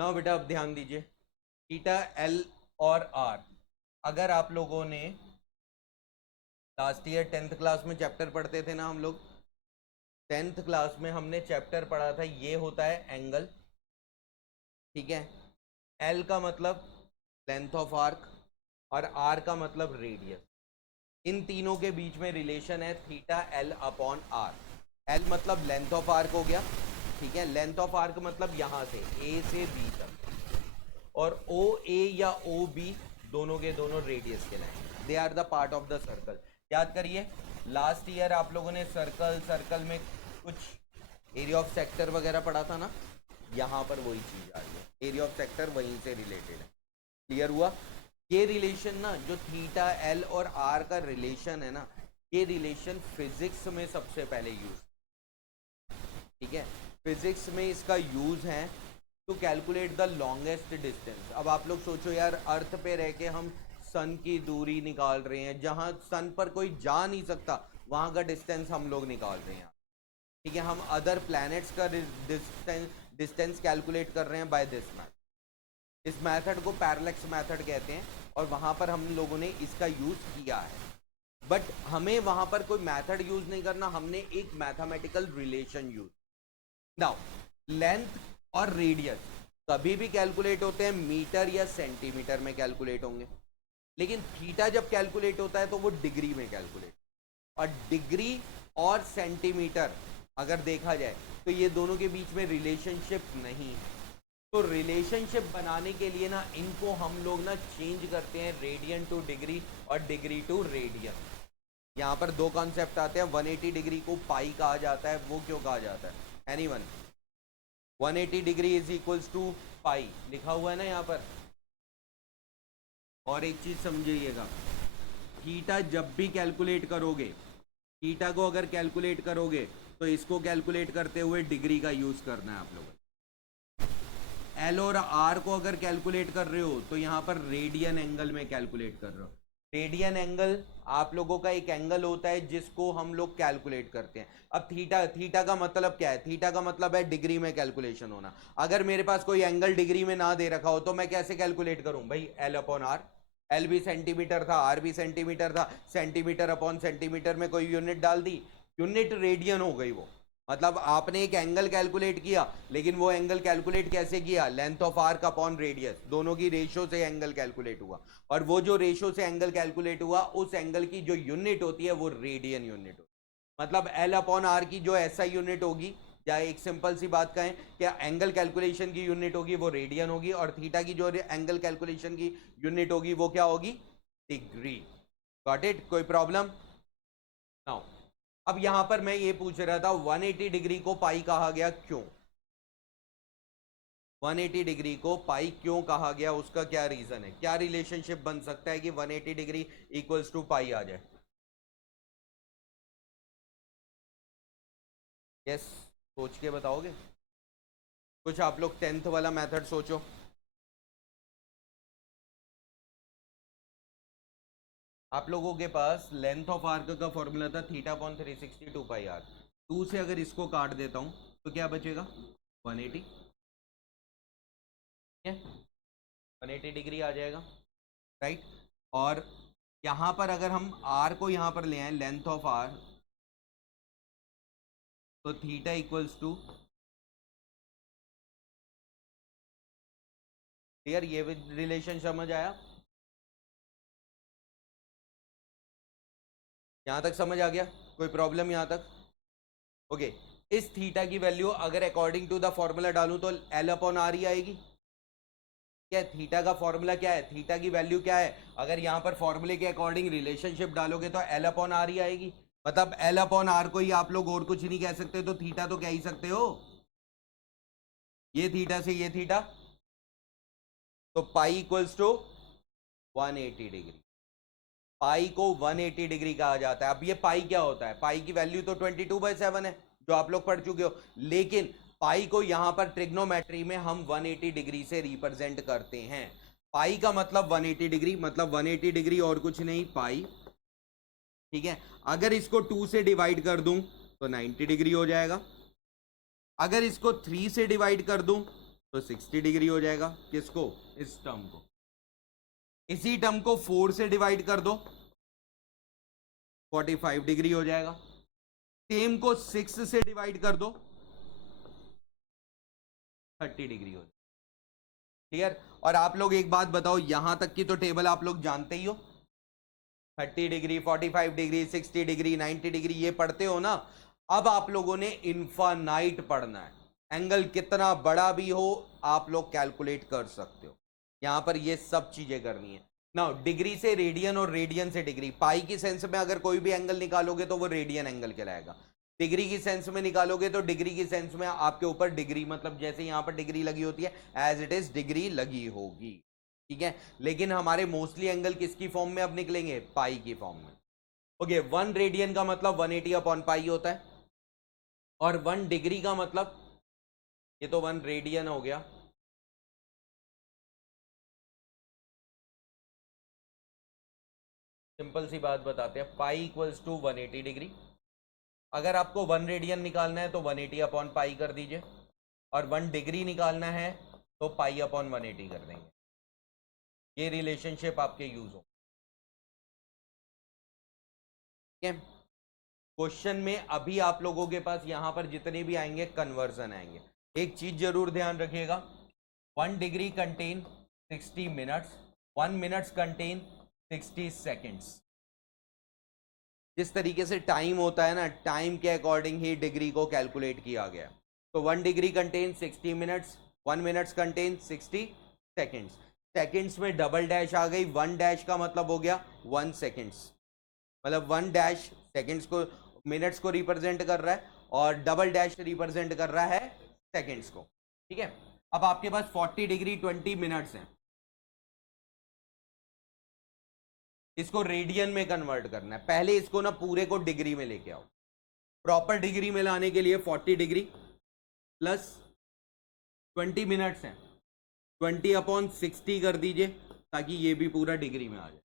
ना बेटा अब ध्यान दीजिए, थीटा एल और आर, अगर आप लोगों ने लास्ट ईयर 10th क्लास में चैप्टर पढ़ते थे ना हम लोग, 10th क्लास में हमने चैप्टर पढ़ा था, ये होता है एंगल, ठीक है। एल का मतलब लेंथ ऑफ आर्क और आर का मतलब रेडियस। इन तीनों के बीच में रिलेशन है theta L upon R. L मतलब लेंथ ऑफ आर्क हो गया, ठीक है। लेंथ ऑफ आर्क मतलब यहां से ए से बी तक, और ओ ए या ओ बी दोनों के दोनों रेडियस के line, they are the part of the circle. याद करिए लास्ट ईयर आप लोगों ने सर्कल में कुछ एरिया ऑफ सेक्टर वगैरह पढ़ा था ना, यहां पर वही चीज आ रही है, एरिया ऑफ सेक्टर वहीं से रिलेटेड है। क्लियर हुआ? ये रिलेशन ना, जो थीटा एल और आर का रिलेशन है ना, ये रिलेशन फिजिक्स में सबसे पहले यूज, ठीक है, फिजिक्स में इसका यूज है to calculate the longest distance. अब आप लोग सोचो यार, अर्थ पे रह के हम सन की दूरी निकाल रहे हैं, जहां सन पर कोई जा नहीं सकता वहां का डिस्टेंस हम लोग निकाल रहे हैं, ठीक है। हम अदर प्लैनेट्स का डिस्टेंस कैलकुलेट कर रहे हैं बाय दिस मैथड। इस मेथड को पैरेलैक्स मेथड कहते हैं, और वहां पर हम लोगों ने इसका यूज किया है। बट हमें वहां पर कोई मेथड यूज नहीं करना, हमने एक mathematical relation use. Now length और रेडियस कभी भी कैलकुलेट होते हैं मीटर या सेंटीमीटर में कैलकुलेट होंगे, लेकिन थीटा जब कैलकुलेट होता है तो वो डिग्री में कैलकुलेट, और डिग्री और सेंटीमीटर अगर देखा जाए तो ये दोनों के बीच में रिलेशनशिप नहीं है। तो रिलेशनशिप बनाने के लिए ना इनको हम लोग ना चेंज करते हैं, रेडियन टू डिग्री और डिग्री टू रेडियन। यहाँ पर दो कॉन्सेप्ट आते हैं, 180 डिग्री को पाई कहा जाता है, वो क्यों कहा जाता है anyone? 180 degree is equals to pi लिखा हुआ है ना यहाँ पर। और एक चीज समझिएगा, थीटा जब भी कैलकुलेट करोगे, थीटा को अगर कैलकुलेट करोगे तो इसको कैलकुलेट करते हुए डिग्री का यूज करना है आप लोगों। एल और आर को अगर कैलकुलेट कर रहे हो तो यहाँ पर रेडियन एंगल में कैलकुलेट कर रहे हो। रेडियन एंगल आप लोगों का एक एंगल होता है जिसको हम लोग कैलकुलेट करते हैं। अब थीटा, थीटा का मतलब क्या है? थीटा का मतलब है डिग्री में कैलकुलेशन होना। अगर मेरे पास कोई एंगल डिग्री में ना दे रखा हो तो मैं कैसे कैलकुलेट करूं भाई? L upon R. एल भी सेंटीमीटर था, आर भी सेंटीमीटर था, सेंटीमीटर अपॉन सेंटीमीटर में कोई यूनिट डाल दी, यूनिट रेडियन हो गई वो। मतलब आपने एक एंगल कैलकुलेट किया, लेकिन वो एंगल कैलकुलेट कैसे किया? Length of arc upon radius, दोनों की रेशियो से एंगल कैलकुलेट हुआ, और वो जो रेशियो से एंगल कैलकुलेट हुआ उस एंगल की जो यूनिट होती है वो रेडियन यूनिट होती है। मतलब एल अपॉन आर की जो ऐसा यूनिट होगी, या एक सिंपल सी बात कहें कि एंगल कैलकुलेशन की यूनिट होगी वो रेडियन होगी, और थीटा की जो एंगल कैलकुलेशन की यूनिट होगी वो क्या होगी? डिग्री। Got it? कोई प्रॉब्लम? नाउ अब यहां पर मैं ये पूछ रहा था 180 डिग्री को पाई कहा गया, क्यों? 180 डिग्री को पाई क्यों कहा गया, उसका क्या रीजन है? क्या रिलेशनशिप बन सकता है कि 180 डिग्री इक्वल्स टू पाई आ जाए? यस, सोच के बताओगे? कुछ आप लोग 10th वाला मेथड सोचो। आप लोगों के पास लेंथ ऑफ आर्क का फॉर्मूला था थीटा अपॉन 360 पाई आर। 2 से अगर इसको काट देता हूं तो क्या बचेगा? 180, ठीक है, 180 डिग्री आ जाएगा, राइट। और यहां पर अगर हम आर को यहां पर ले आए, लेंथ ऑफ आर, तो थीटा इक्वल्स टू, क्लियर? ये रिलेशन समझ आया? यहां तक समझ आ गया? कोई प्रॉब्लम यहां तक? ओके। इस थीटा की वैल्यू अगर अकॉर्डिंग टू द फॉर्मूला डालूं तो एल अपॉन आर ही आएगी। क्या थीटा का फॉर्मूला क्या है? थीटा की वैल्यू क्या है? अगर यहां पर फॉर्मूले के अकॉर्डिंग रिलेशनशिप डालोगे तो एल अपॉन आर ही आएगी। मतलब एल अपॉन आर को ही आप लोग और कुछ नहीं कह सकते, तो थीटा तो कह ही सकते हो। ये थीटा से ये थीटा, तो पाई इक्वल्स टू 180 डिग्री। पाई को 180 डिग्री कहा जाता है। अब ये पाई क्या होता है? पाई की वैल्यू तो 22/7 है, जो आप लोग पढ़ चुके हो, लेकिन पाई को यहां पर ट्रिग्नोमेट्री में हम 180 डिग्री से रिप्रेजेंट करते हैं। पाई का मतलब 180 डिग्री, मतलब 180 डिग्री और कुछ नहीं, पाई, ठीक है। अगर इसको 2 से डिवाइड कर दूं तो 90 डिग्री हो जाएगा। अगर इसको 3 से डिवाइड कर दूं तो 60 डिग्री हो जाएगा। किसको? इस टर्म को। इसी टर्म को 4 से डिवाइड कर दो, 45 डिग्री हो जाएगा। सेम को 6 से डिवाइड कर दो, 30 डिग्री हो जाएगा। क्लियर? और आप लोग एक बात बताओ, यहां तक की तो टेबल आप लोग जानते ही हो, 30 डिग्री, 45 डिग्री, 60 डिग्री, 90 डिग्री, ये पढ़ते हो ना। अब आप लोगों ने इनफाइनाइट पढ़ना है। एंगल कितना बड़ा भी हो आप लोग कैलकुलेट कर सकते हो। यहां पर ये सब चीजें करनी है ना। डिग्री से रेडियन और रेडियन से डिग्री, पाई की सेंस में अगर कोई भी एंगल निकालोगे तो वो रेडियन एंगल कहलाएगा। डिग्री की सेंस में निकालोगे तो डिग्री की सेंस में आपके ऊपर डिग्री, मतलब जैसे यहां पर डिग्री लगी होती है, एज इट इज डिग्री लगी होगी। ठीक है? लेकिन हमारे मोस्टली एंगल किसकी फॉर्म में अब निकलेंगे? पाई की फॉर्म में। ओके, 1 रेडियन का मतलब 180 अपॉन पाई होता है, और 1 डिग्री का मतलब, ये तो 1 रेडियन हो गया, सिंपल सी बात बताते हैं, पाई इक्वल्स टू 180 डिग्री। अगर आपको 1 रेडियन निकालना है तो 180 अपॉन पाई कर दीजिए, और 1 डिग्री निकालना है तो पाई अपॉन 180 कर देंगे। ये रिलेशनशिप आपके यूज हो। ठीक है? क्वेश्चन में अभी आप लोगों के पास यहां पर जितने भी आएंगे कन्वर्जन आएंगे। एक चीज जरूर ध्यान रखिएगा, 1 degree contain 60 minutes, 1 minutes contain 60 seconds. जिस तरीके से टाइम होता है ना, टाइम के अकॉर्डिंग ही डिग्री को कैलकुलेट किया गया। तो 1 degree contain 60 minutes, 1 minutes contain 60 seconds. Seconds में डबल डैश आ गई, 1 डैश का मतलब हो गया 1 सेकेंड्स, मतलब 1 डैश सेकेंड्स को, मिनट्स को रिप्रेजेंट कर रहा है, और डबल डैश रिप्रेजेंट कर रहा है सेकेंड्स को। ठीक है? अब आपके पास 40 डिग्री 20 मिनट्स हैं, इसको रेडियन में कन्वर्ट करना है। पहले इसको ना पूरे को डिग्री में लेके आओ। प्रॉपर डिग्री में लाने के लिए 40 डिग्री प्लस 20 मिनट्स हैं, 20 अपॉन 60 कर दीजिए, ताकि ये भी पूरा डिग्री में आ जाए।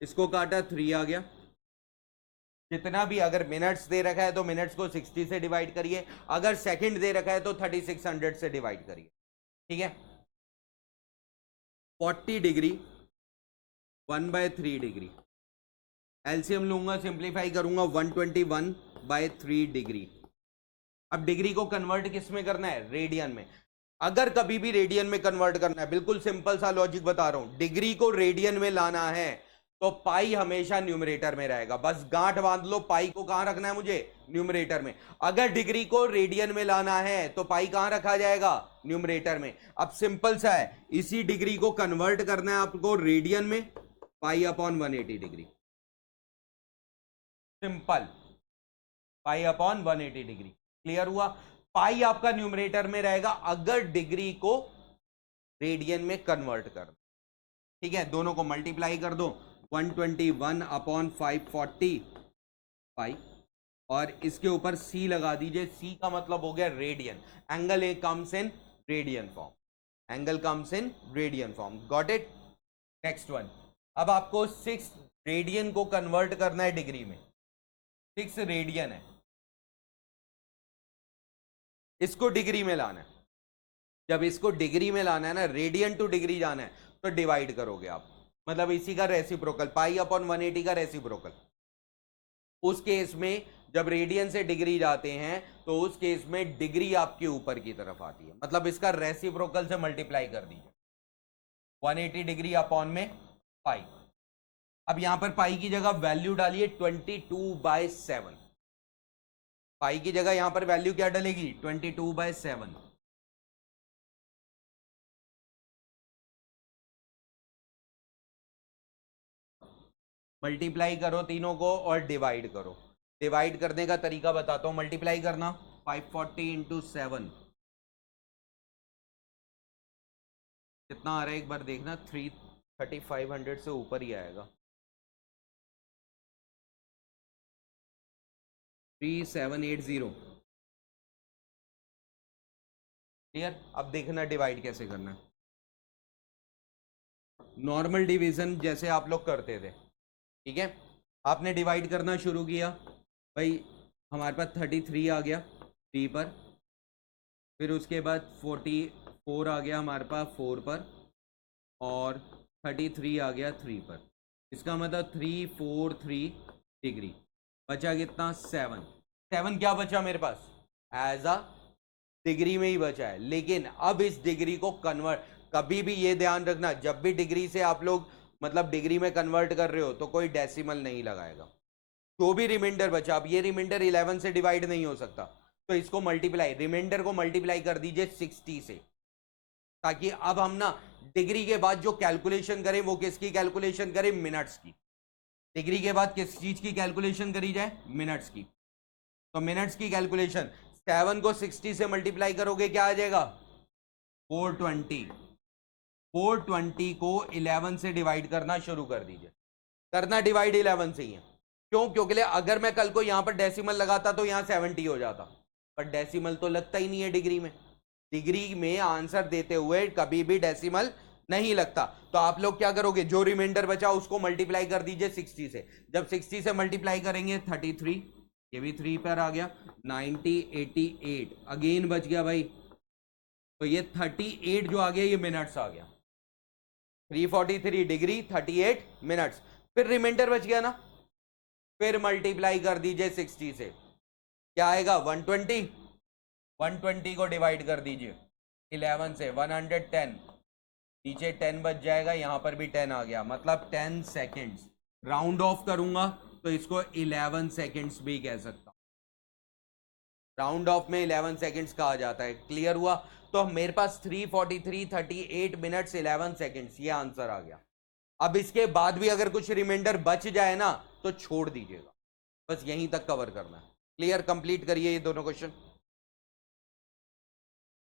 इसको काटा, 3 आ गया। जितना भी अगर मिनट्स दे रखा है तो मिनट्स को 60 से डिवाइड करिए, अगर सेकंड दे रखा है तो 3600 से डिवाइड करिए। ठीक है? 40 डिग्री 1/3 डिग्री, एलसीएम लूंगा, सिंप्लीफाई करूंगा, 121/3 डिग्री। अब डिग्री को कन्वर्ट किस में करना है? रेडियन में। अगर कभी भी रेडियन में कन्वर्ट करना है, बिल्कुल सिंपल सा लॉजिक बता रहा हूं, डिग्री को रेडियन में लाना है तो पाई हमेशा न्यूमरेटर में रहेगा। बस गांठ बांध लो, पाई को कहां रखना है मुझे? न्यूमरेटर में। अगर डिग्री को रेडियन में लाना है तो पाई कहां रखा जाएगा? न्यूमरेटर में। अब सिंपल सा है, इसी डिग्री को कन्वर्ट करना है आपको रेडियन में, pi upon 180 degree. Simple, pi upon 180 degree. Clear हुआ? पाई आपका न्यूमरेटर में रहेगा अगर डिग्री को रेडियन में कन्वर्ट कर। ठीक है? दोनों को मल्टीप्लाई कर दो, 121 अपॉन 540 पाई, और इसके ऊपर सी लगा दीजिए। सी का मतलब हो गया radian. Angle A comes in radian form, angle comes in radian form. Got it? Next one. अब आपको 6 रेडियन को कन्वर्ट करना है डिग्री में। 6 रेडियन है, इसको डिग्री में लाना है। जब इसको डिग्री में लाना है ना, रेडियन टू डिग्री जाना है, तो डिवाइड करोगे आप, मतलब इसी का रेसिप्रोकल, पाई अपॉन 180 का रेसिप्रोकल। उस केस में जब रेडियन से डिग्री जाते हैं तो उस केस में डिग्री आपके ऊपर की तरफ आती है, मतलब इसका रेसिप्रोकल से मल्टीप्लाई कर दीजिए, 180 डिग्री अपॉन में पाई। अब यहां पर पाई की जगह वैल्यू डालिए 22/7। पाई की जगह यहां पर वैल्यू क्या डलेगी? 22/7। मल्टीप्लाई करो तीनों को और डिवाइड करो। डिवाइड करने का तरीका बताता हूं, मल्टीप्लाई करना, 540 इंटू 7 कितना आ रहा है एक बार देखना, 3500 से ऊपर ही आएगा, 3780। क्लियर? अब देखना डिवाइड कैसे करना है। नॉर्मल डिवीजन जैसे आप लोग करते थे। ठीक है? आपने डिवाइड करना शुरू किया, भाई हमारे पास 33 आ गया 3 पर, फिर उसके बाद 4 आ गया हमारे पास 4 पर, और 33 आ गया 3 पर। इसका मतलब 3 4 3 डिग्री। बचा कितना? 7। 7 क्या बचा मेरे पास? एज अ डिग्री में ही बचा है। लेकिन अब इस डिग्री को कन्वर्ट, कभी भी ये ध्यान रखना, जब भी डिग्री से आप लोग मतलब डिग्री में कन्वर्ट कर रहे हो तो कोई डेसिमल नहीं लगाएगा। जो भी रिमाइंडर बचा, अब ये रिमाइंडर 11 से डिवाइड नहीं हो सकता, तो इसको मल्टीप्लाई, रिमाइंडर को मल्टीप्लाई कर दीजिए 60 से, ताकि अब हम ना डिग्री के बाद जो कैलकुलेशन करें वो किसकी कैलकुलेशन करें? मिनट्स की। डिग्री के बाद किस चीज की कैलकुलेशन करी जाए? मिनट्स की। तो मिनट्स की कैलकुलेशन, 7 को 60 से मल्टीप्लाई करोगे क्या आ जाएगा? 420। 420 को 11 से डिवाइड करना शुरू कर दीजिए। करना डिवाइड 11 से ही है। क्यों? क्योंकि अगर मैं कल को यहां पर डेसिमल लगाता तो यहां 70 हो जाता, पर डेसिमल तो लगता ही नहीं है डिग्री में। डिग्री में आंसर देते हुए कभी भी डेसिमल नहीं लगता। तो आप लोग क्या करोगे? जो रिमाइंडर बचा उसको मल्टीप्लाई कर दीजिए 60 से। जब 60 से मल्टीप्लाई करेंगे 33, ये भी 3 पर आ गया, 90 88 अगेन बच गया भाई। तो ये 38 जो आ गया ये मिनट्स आ गया। 343 डिग्री 38 मिनट्स। फिर रिमाइंडर बच गया ना, फिर मल्टीप्लाई कर दीजिए 60 से, क्या आएगा? 120। 120 को डिवाइड कर दीजिए 11 से, 110, नीचे 10 बच जाएगा, यहां पर भी 10 आ गया, मतलब 10 सेकेंड्स। राउंड ऑफ करूंगा तो इसको 11 सेकेंड्स भी कह सकता हूं। राउंड ऑफ में 11 सेकेंड्स कहा जाता है। क्लियर हुआ? तो मेरे पास 343 38 मिनट्स 11 सेकेंड्स, ये आंसर आ गया। अब इसके बाद भी अगर कुछ रिमाइंडर बच जाए ना तो छोड़ दीजिएगा, बस यहीं तक कवर करना है। क्लियर? कंप्लीट करिए ये दोनों क्वेश्चन।